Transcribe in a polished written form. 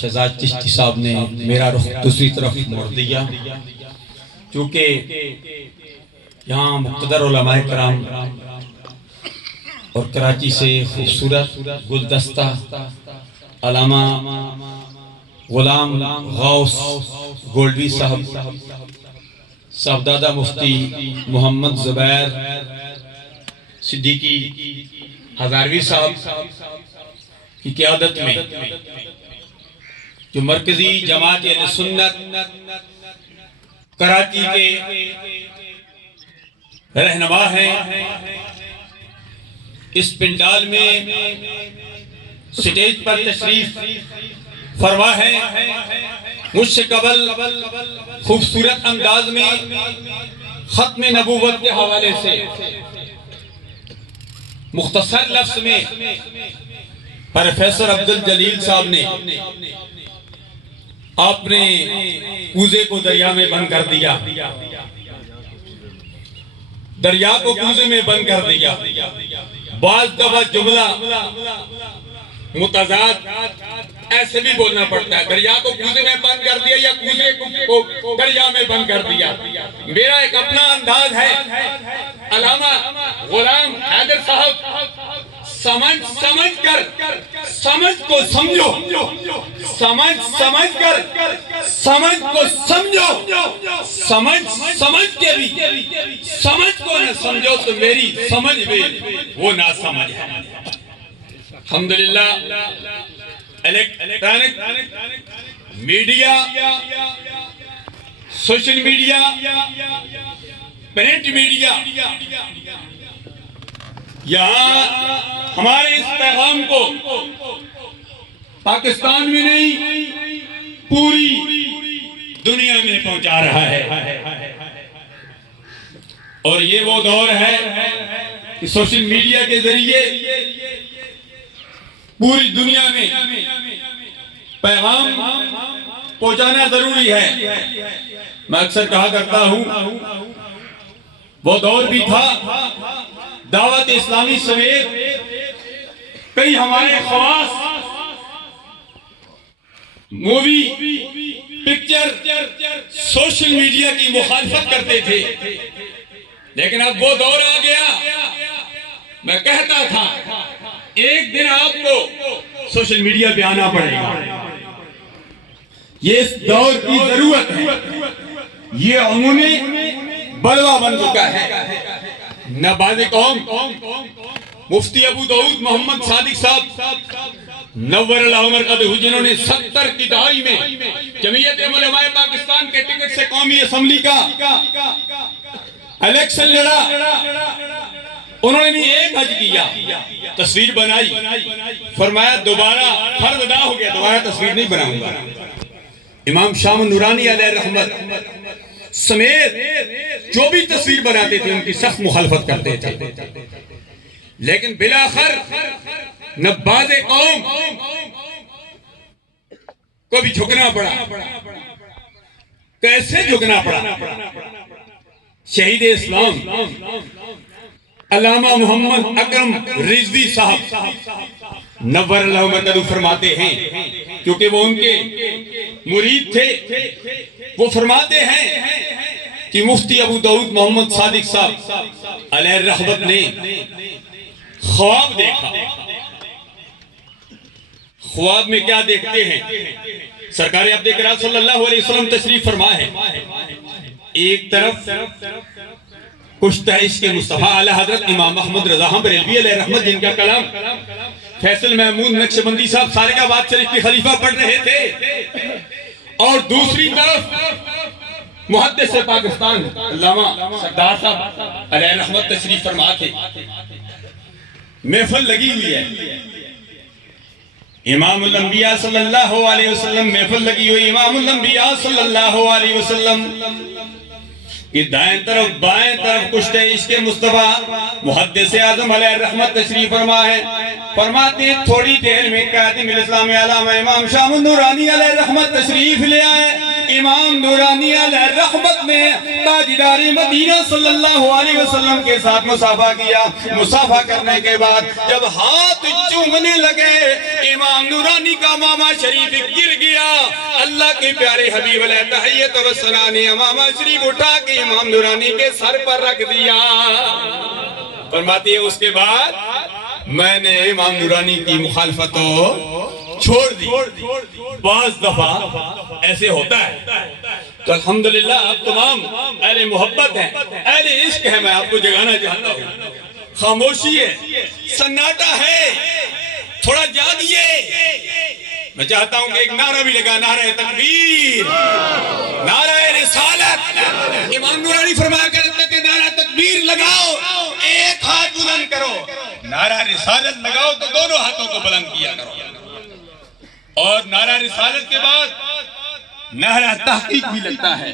شہزاد چشتی صاحب نے میرا رخ دوسری طرف موڑ دیا، چونکہ یہاں مقتدر علماء کرام اور کراچی سے خوبصورت گلدستہ علامہ غلام غوث گولڈوی صاحب، صاحبزادہ مفتی محمد زبیر صدیقی ہزاروی صاحب کی قیادت میں جو مرکزی جماعت اہل سنت کراچی کے رہنما ہیں، اس پنڈال میں سٹیج پر تشریف فرما ہے، مجھ سے قبل خوبصورت انداز میں ختم نبوت کے حوالے سے مختصر لفظ میں پروفیسر عبدالجلیل صاحب نے آپ نے کوزے کو دریا میں بند کر دیا، دریا کو کوزے میں بند کر دیا۔ بعض دفعہ جملہ متضاد ایسے بھی بولنا پڑتا ہے، دریا کو کوزے میں بند کر دیا یا کوزے کو دریا میں بند کر دیا۔ میرا ایک اپنا انداز ہے، علامہ غلام حیدر صاحب سمجھ کر سمجھ کو سمجھو، سمجھ کر سمجھ کو سمجھو، سمجھ کے بھی سمجھ کو نہ سمجھو تو میری سمجھ بھی وہ نہ سمجھ ہے۔ الحمدللہ electronic media, social media, print media یہاں ہمارے اس پیغام کو پاکستان میں نہیں پوری دنیا میں پہنچا رہا ہے، اور یہ وہ دور ہے کہ سوشل میڈیا کے ذریعے پوری دنیا میں پیغام پہنچانا ضروری ہے۔ میں اکثر کہا کرتا ہوں، وہ دور بھی تھا دعوت اسلامی سمیت کئی ہمارے خواص مووی پکچر سوشل میڈیا کی مخالفت کرتے تھے، لیکن اب وہ دور آ گیا۔ میں کہتا تھا ایک دن آپ کو سوشل میڈیا پہ آنا پڑے گا، یہ اس دور کی ضرورت ہے، یہ عمومی بلوہ بن چکا ہے۔ نباز قوم مفتی ابو داؤد محمد صادق صاحب نور اللہ مرقدہ، جنہوں نے 70 کی دہائی میں جمعیت علماء پاکستان کے ٹکٹ سے قومی اسمبلی کا الیکشن لڑا، انہوں نے بھی ایک حج کیا، تصویر بنائی، فرمایا دوبارہ فرض ادا ہو گیا، دوبارہ تصویر نہیں بناؤں گا۔ امام شام نورانی علیہ رحمت سمیت جو بھی تصویر بناتے تھے ان کی سخت مخالفت کرتے تھے، لیکن بلاخر نباز قوم کو بھی جھکنا پڑا۔ کیسے جھکنا پڑا؟ شہید اسلام علامہ محمد اکرم رضوی صاحب نور اللہ مرقدہ فرماتے ہیں، کیونکہ وہ ان کے مرید تھے، وہ فرماتے ہیں کہ مفتی ابو داؤد محمد صادق صاحب علیہ رحمت نے خواب دیکھا۔ خواب میں کیا دیکھتے ہیں؟ سرکار عبد کرام صلی اللہ علیہ وسلم تشریف فرما ہے، ایک طرف کشتہ عشق مصطفیٰ اعلی حضرت امام احمد رضا بریلوی علیہ رحمت، جن کا کلام فیصل محمود نقشبندی صاحب سارقہ شریف کے خلیفہ پڑھ رہے تھے، اور دوسری طرف محدث پاکستان علامہ سردار صاحب علیہ رحمت تشریف فرما تھے۔ محفل لگی ہوئی ہے، امام الانبیاء صلی اللہ علیہ وسلم، محفل لگی ہوئی امام الانبیاء صلی اللہ علیہ وسلم، کہ دائیں طرف بائیں طرف کشتہ عشق مصطفیٰ محدث اعظم علیہ رحمت تشریف فرما ہے۔ فرماتے تھوڑی دیر میں قائد الاسلام علامہ امام شام نورانی علیہ رحمت تشریف لے آئے، امام نورانی علیہ رحمت نے تاجدار مدینہ صلی اللہ علیہ وسلم کے ساتھ مصافحہ کیا. مصافحہ کرنے کے بعد جب ہاتھ چومنے لگے امام نورانی کا ماما شریف گر گیا. اللہ کے پیارے حبیب علیہ تحیت و ثنا نے ماما شریف اٹھا کے امام نورانی کے سر پر رکھ دیا. فرماتی ہے اس کے بعد میں نے امام نورانی کی مخالفت کو چھوڑ دی. بعض دفعہ ایسے ہوتا ہے تو الحمدللہ آپ تمام اہل محبت ہیں, اہل عشق ہیں. میں آپ کو جگانا چاہتا ہوں, خاموشی ہے, سناٹا ہے, تھوڑا جاگیے. میں چاہتا ہوں کہ ایک نعرہ بھی لگا, نعرہ تکبیر, نعرہ رسالت. امام نورانی فرمایا کرتے کہ نعرہ تکبیر لگاؤ, ایک ہاتھ بلند کرو. نعرہ رسالت لگاؤ تو دونوں ہاتھوں کو بلند کیا کرو. اور نعرہ رسالت کے بعد نعرہ تحقیق بھی لگتا ہے.